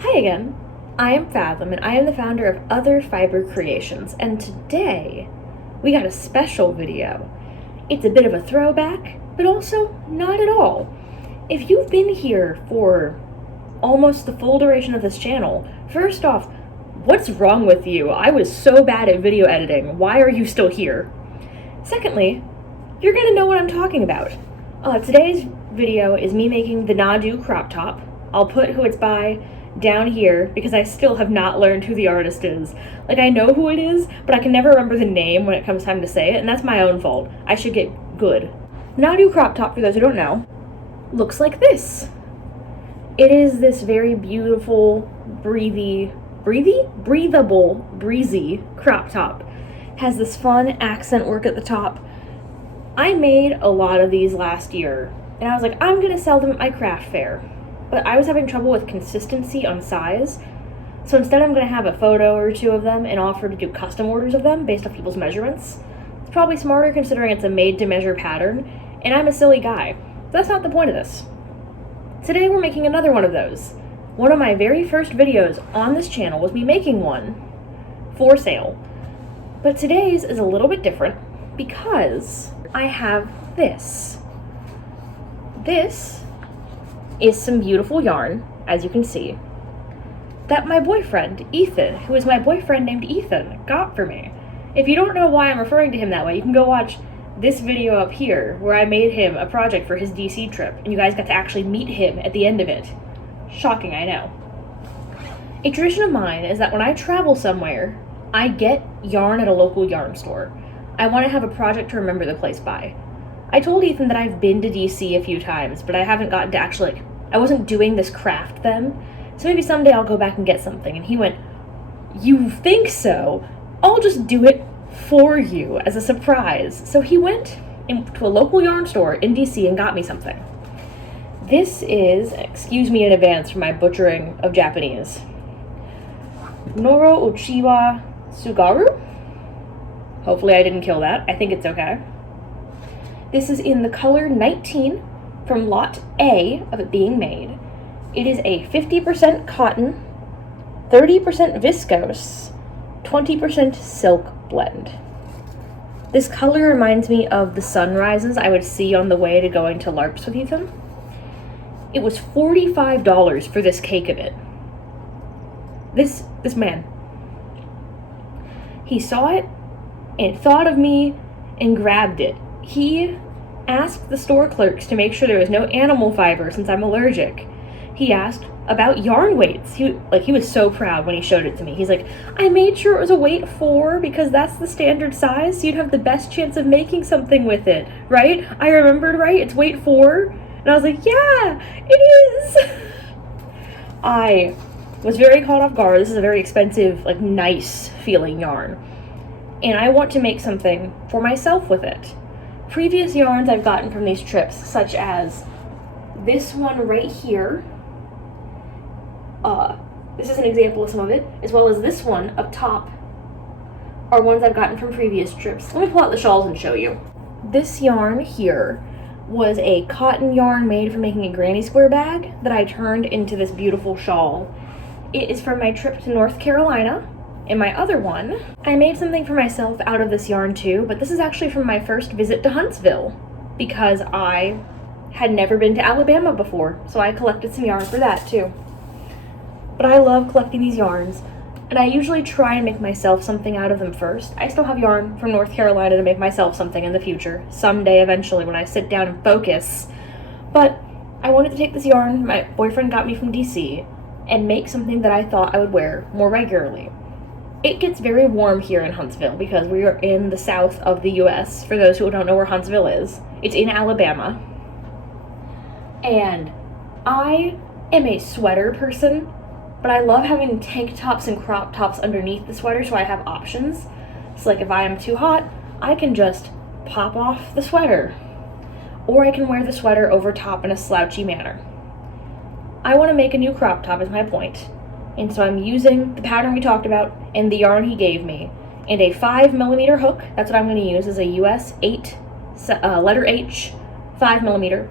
Hi again. I am Fathom, and I am the founder of Other Fiber Creations, and today we got a special video. It's a bit of a throwback, but also not at all. If you've been here for almost the full duration of this channel, first off, what's wrong with you? I was so bad at video editing. Why are you still here? Secondly, you're gonna know what I'm talking about. Today's video is me making the Nadu crop top. I'll put who it's by down here because I still have not learned who the artist is. Like, I know who it is, but I can never remember the name when it comes time to say it, and that's my own fault. I should get good. Nadu crop top, for those who don't know, looks like this. It is this very beautiful, breezy crop top. Has this fun accent work at the top. I made a lot of these last year, and I was like, I'm gonna sell them at my craft fair. But I was having trouble with consistency on size, so instead I'm going to have a photo or two of them and offer to do custom orders of them based off people's measurements. It's probably smarter considering it's a made-to-measure pattern, and I'm a silly guy. That's not the point of this. Today we're making another one of those. One of my very first videos on this channel was me making one for sale. But today's is a little bit different because I have this. This is some beautiful yarn, as you can see, that my boyfriend, Ethan, who is my boyfriend named Ethan, got for me. If you don't know why I'm referring to him that way, you can go watch this video up here, where I made him a project for his DC trip, and you guys got to actually meet him at the end of it. Shocking, I know. A tradition of mine is that when I travel somewhere, I get yarn at a local yarn store. I want to have a project to remember the place by. I told Ethan that I've been to DC a few times, but I haven't gotten to actually, I wasn't doing this craft then, so maybe someday I'll go back and get something. And he went, you think so? I'll just do it for you as a surprise. So he went to a local yarn store in DC and got me something. This is, excuse me in advance for my butchering of Japanese, Noro Uchiwa Sugaru? Hopefully I didn't kill that. I think it's okay. This is in the color 19 from lot A of it being made. It is a 50% cotton, 30% viscose, 20% silk blend. This color reminds me of the sunrises I would see on the way to going to LARPs with Ethan. It was $45 for this cake of it. This man. He saw it and thought of me and grabbed it. He asked the store clerks to make sure there was no animal fiber since I'm allergic. He asked about yarn weights. He was so proud when he showed it to me. He's like, I made sure it was a weight 4 because that's the standard size, so you'd have the best chance of making something with it, right? I remembered right, it's weight 4. And I was like, yeah, it is. I was very caught off guard. This is a very expensive, nice feeling yarn. And I want to make something for myself with it. Previous yarns I've gotten from these trips, such as this one right here, this is an example of some of it, as well as this one up top, are ones I've gotten from previous trips. Let me pull out the shawls and show you. This yarn here was a cotton yarn made for making a granny square bag that I turned into this beautiful shawl. It is from my trip to North Carolina. In my other one, I made something for myself out of this yarn too, but this is actually from my first visit to Huntsville, because I had never been to Alabama before, so I collected some yarn for that too. But I love collecting these yarns, and I usually try and make myself something out of them first. I still have yarn from North Carolina to make myself something in the future, someday eventually when I sit down and focus. But I wanted to take this yarn my boyfriend got me from DC and make something that I thought I would wear more regularly. It gets very warm here in Huntsville because we are in the south of the U.S. For those who don't know where Huntsville is, it's in Alabama. And I am a sweater person, but I love having tank tops and crop tops underneath the sweater so I have options. So if I am too hot, I can just pop off the sweater. Or I can wear the sweater over top in a slouchy manner. I want to make a new crop top is my point. And so I'm using the pattern we talked about and the yarn he gave me, and a 5mm hook. That's what I'm going to use, is a US 8, letter H, 5mm.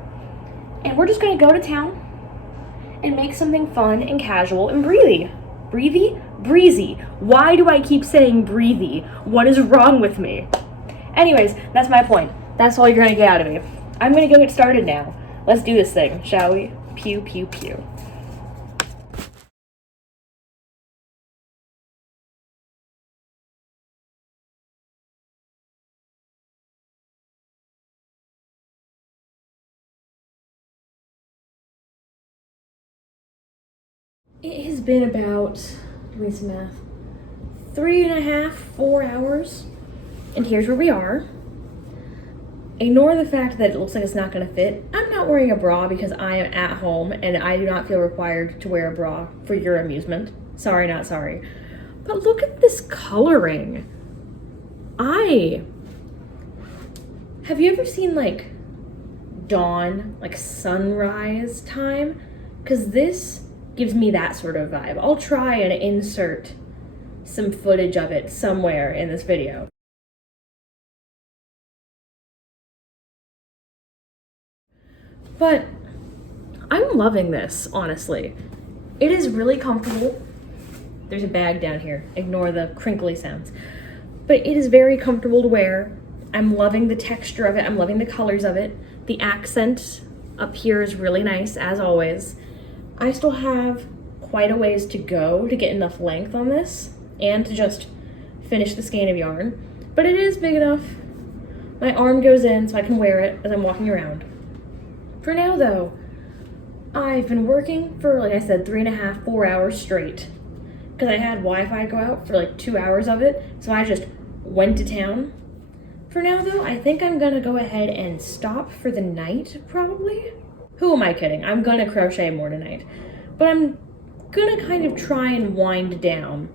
And we're just going to go to town and make something fun and casual and breathy. Breathy? Breezy. Why do I keep saying breathy? What is wrong with me? Anyways, that's my point. That's all you're gonna get out of me. I'm gonna go get started now. Let's do this thing, shall we? Pew, pew, pew. It has been about, doing some math, 3.5, 4 hours. And here's where we are. Ignore the fact that it looks like it's not gonna fit. I'm not wearing a bra because I am at home and I do not feel required to wear a bra for your amusement. Sorry, not sorry. But look at this coloring. Have you ever seen like dawn, like sunrise time? Because this gives me that sort of vibe. I'll try and insert some footage of it somewhere in this video. But I'm loving this, honestly. It is really comfortable. There's a bag down here. Ignore the crinkly sounds. But it is very comfortable to wear. I'm loving the texture of it. I'm loving the colors of it. The accent up here is really nice, as always. I still have quite a ways to go to get enough length on this and to just finish the skein of yarn. But it is big enough. My arm goes in so I can wear it as I'm walking around. For now, though, I've been working for, like I said, 3.5, 4 hours straight. Because I had Wi-Fi go out for like 2 hours of it, so I just went to town. For now, though, I think I'm gonna go ahead and stop for the night, probably. Who am I kidding? I'm gonna crochet more tonight. But I'm gonna kind of try and wind down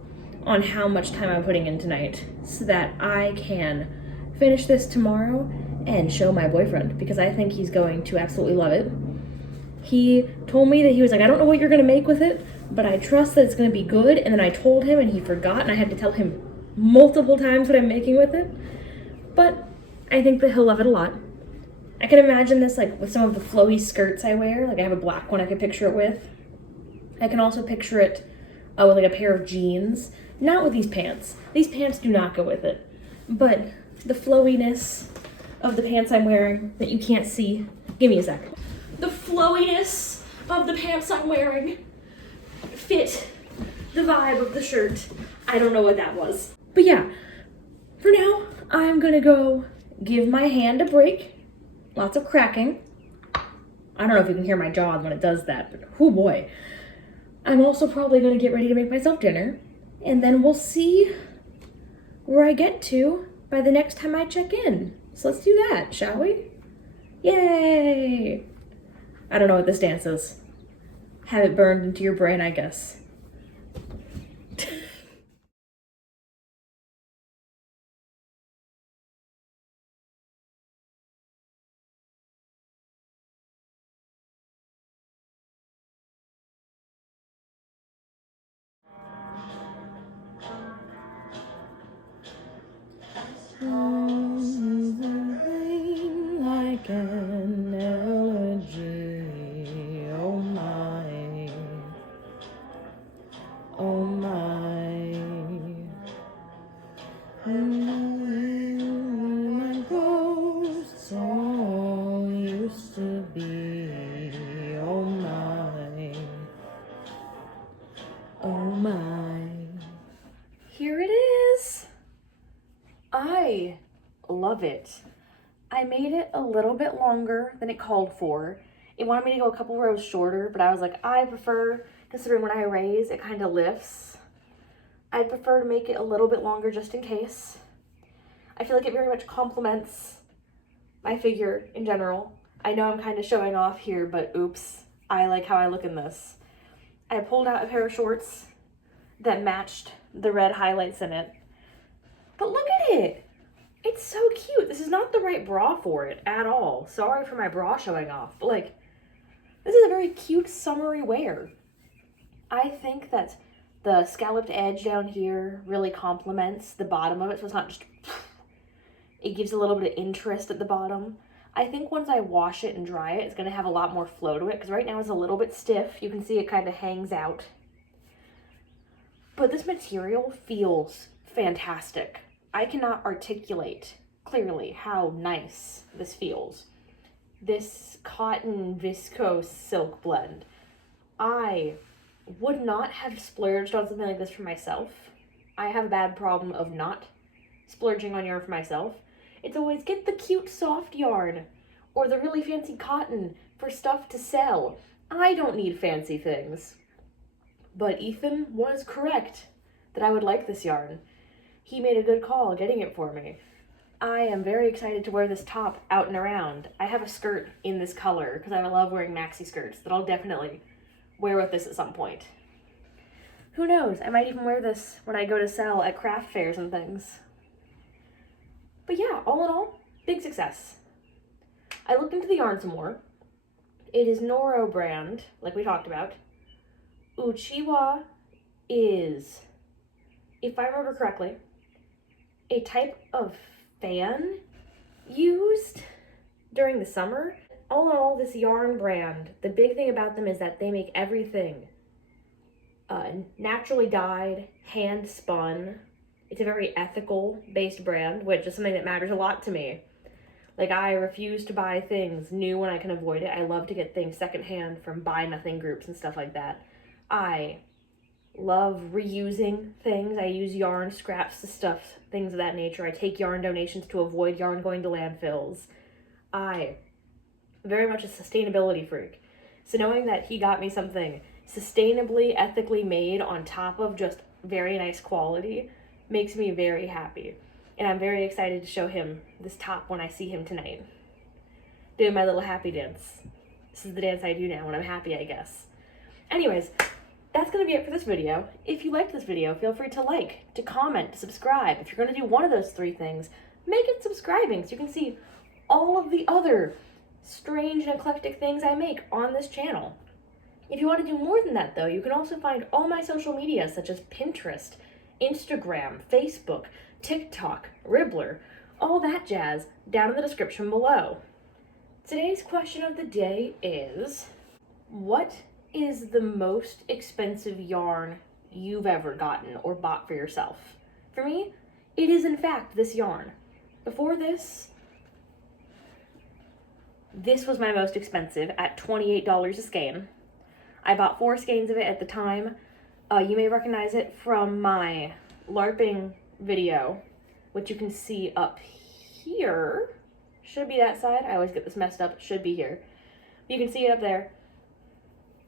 on how much time I'm putting in tonight so that I can finish this tomorrow and show my boyfriend, because I think he's going to absolutely love it. He told me that he was like, I don't know what you're gonna make with it, but I trust that it's gonna be good. And then I told him and he forgot, and I had to tell him multiple times what I'm making with it. But I think that he'll love it a lot. I can imagine this like with some of the flowy skirts I wear. Like I have a black one I could picture it with. I can also picture it with like a pair of jeans. Not with these pants. These pants do not go with it. But the flowiness of the pants I'm wearing that you can't see. Give me a sec. The flowiness of the pants I'm wearing fit the vibe of the shirt. I don't know what that was. But yeah, for now, I'm gonna go give my hand a break. Lots of cracking. I don't know if you can hear my jaw when it does that, but oh boy. I'm also probably gonna get ready to make myself dinner, and then we'll see where I get to by the next time I check in. So let's do that, shall we? Yay! I don't know what this dance is. Have it burned into your brain, I guess. Like an elegy, oh my, oh my. My ghosts all used to be, oh my, oh my. Here it is. I love it. I made it a little bit longer than it called for. It wanted me to go a couple rows shorter, but I was like, I prefer, considering when I raise, it kind of lifts. I'd prefer to make it a little bit longer just in case. I feel like it very much complements my figure in general. I know I'm kind of showing off here, but oops, I like how I look in this. I pulled out a pair of shorts that matched the red highlights in it. But look at it. It's so cute. This is not the right bra for it at all. Sorry for my bra showing off, but like, this is a very cute summery wear. I think that the scalloped edge down here really complements the bottom of it, so it's not just, it gives a little bit of interest at the bottom. I think once I wash it and dry it, it's going to have a lot more flow to it, because right now it's a little bit stiff. You can see it kind of hangs out. But this material feels fantastic. I cannot articulate clearly how nice this feels. This cotton viscose silk blend. I would not have splurged on something like this for myself. I have a bad problem of not splurging on yarn for myself. It's always get the cute soft yarn or the really fancy cotton for stuff to sell. I don't need fancy things. But Ethan was correct that I would like this yarn. He made a good call getting it for me. I am very excited to wear this top out and around. I have a skirt in this color because I love wearing maxi skirts that I'll definitely wear with this at some point. Who knows, I might even wear this when I go to sell at craft fairs and things. But yeah, all in all, big success. I looked into the yarn some more. It is Noro brand, like we talked about. Uchiwa is, if I remember correctly, a type of fan used during the summer. All in all, this yarn brand, the big thing about them is that they make everything naturally dyed, hand spun. It's a very ethical based brand, which is something that matters a lot to me. Like, I refuse to buy things new when I can avoid it. I love to get things secondhand from buy nothing groups and stuff like that. I love reusing things. I use yarn scraps to stuff, things of that nature. I take yarn donations to avoid yarn going to landfills. I am very much a sustainability freak. So knowing that he got me something sustainably, ethically made on top of just very nice quality makes me very happy. And I'm very excited to show him this top when I see him tonight. Doing my little happy dance. This is the dance I do now when I'm happy, I guess. Anyways, that's going to be it for this video. If you liked this video, feel free to like, to comment, to subscribe. If you're going to do one of those three things, make it subscribing so you can see all of the other strange and eclectic things I make on this channel. If you want to do more than that, though, you can also find all my social media, such as Pinterest, Instagram, Facebook, TikTok, Ribbler, all that jazz, down in the description below. Today's question of the day is, what is the most expensive yarn you've ever gotten or bought for yourself? For me, it is in fact this yarn. Before this was my most expensive at $28 a skein. I bought 4 skeins of it at the time. You may recognize it from my LARPing video, which you can see up here. Should be that side. I always get this messed up. It should be here. You can see it up there.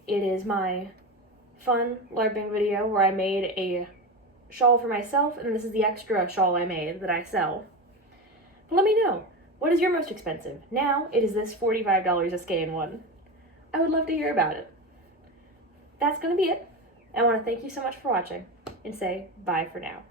It is my fun LARPing video where I made a shawl for myself, and this is the extra shawl I made that I sell. But let me know, what is your most expensive? Now it is this $45 a skein one. I would love to hear about it. That's going to be it. I want to thank you so much for watching and say bye for now.